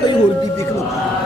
कोई होर भी देख लो